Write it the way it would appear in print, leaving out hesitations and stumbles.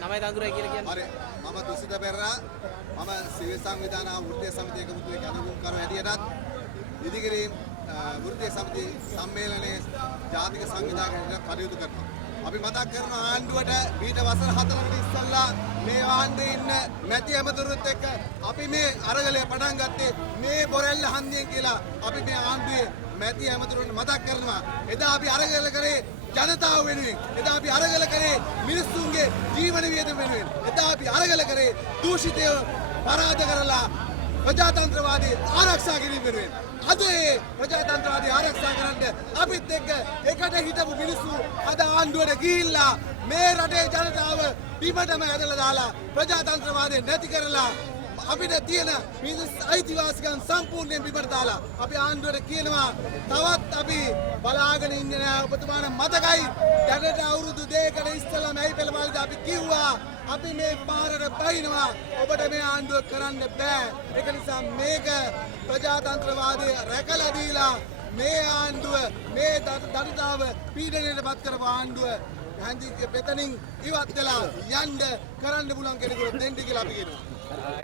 නමයි තඳුරයි කියලා කියන්නේ. හරි. මම තුසිත පෙරේරා මම සිවිල් සංවිධාන වෘත්තීය සමිතියක මුතුවේ කනගුම් කරන හැටියටත් ඉදිකිරීම වෘත්තීය සමිති සම්මේලනයේ ජාතික සංවිධානයට කටයුතු කරනවා. අපි මතක් කරන ආණ්ඩුවට ඊට වසර 4කට ඉස්සෙල්ලා මේ ආණ්ඩුවේ ඉන්න මැති ඇමතුරුත් එක්ක අපි මේ අරගලය පටන් ගත්තේ මේ බොරැල්ල හන්දියෙන් කියලා අපි මේ ආණ්ඩුවේ මැති ඇමතුරුන්ට මතක් කරනවා. එදා අපි අරගල කරේ ජනතාව වෙනුවෙන්. එදා අපි අරගල කරේ මිනිස්සුන්ගේ ජීවන වියදම වෙනුවෙන්. එදා අපි අරගල කරේ දූෂිතය පරාද කරලා ප්‍රජාතන්ත්‍රවාදී ආරක්ෂා කිරීම වෙනුවෙන්. අද ඒ ප්‍රජාතන්ත්‍රවාදී ආරක්ෂා කරන්න අපිත් එක්ක එකට හිටපු මිනිස්සු අද ආණ්ඩුවට ගිහිල්ලා මේ රටේ ජනතාව බිමටම ඇදලා දාලා ප්‍රජාතන්ත්‍රවාදය නැති කරලා අපිට තියෙන අයිතිවාසිකම් සම්පූර්ණයෙන් බිමට දාලා අපි ආණ්ඩුවට කියනවා තවත් අපි බලාගෙන ඉන්නේ නෑ. ඔබතුමාට මතකයි දැනට අවුරුදු දෙකකට ඉස්සෙල්ලා මේ පෙළපාලිද අපි කිව්වා අපි මේ පාරට බහිනවා ඔබට මේ ආණ්ඩුව කරන්න බෑ. ඒක නිසා මේක ප්‍රජාතන්ත්‍රවාදය රැකලා දීලා මේ ආණ්ඩුව මේ දඩතාව පීඩනයට පත් කරපු ආණ්ඩුව හන්දි පෙතනින් ඉවත් වෙලා යන්න කරන්න පුළුවන් කෙනෙකුට දෙන්න කියලා අපි කියනවා.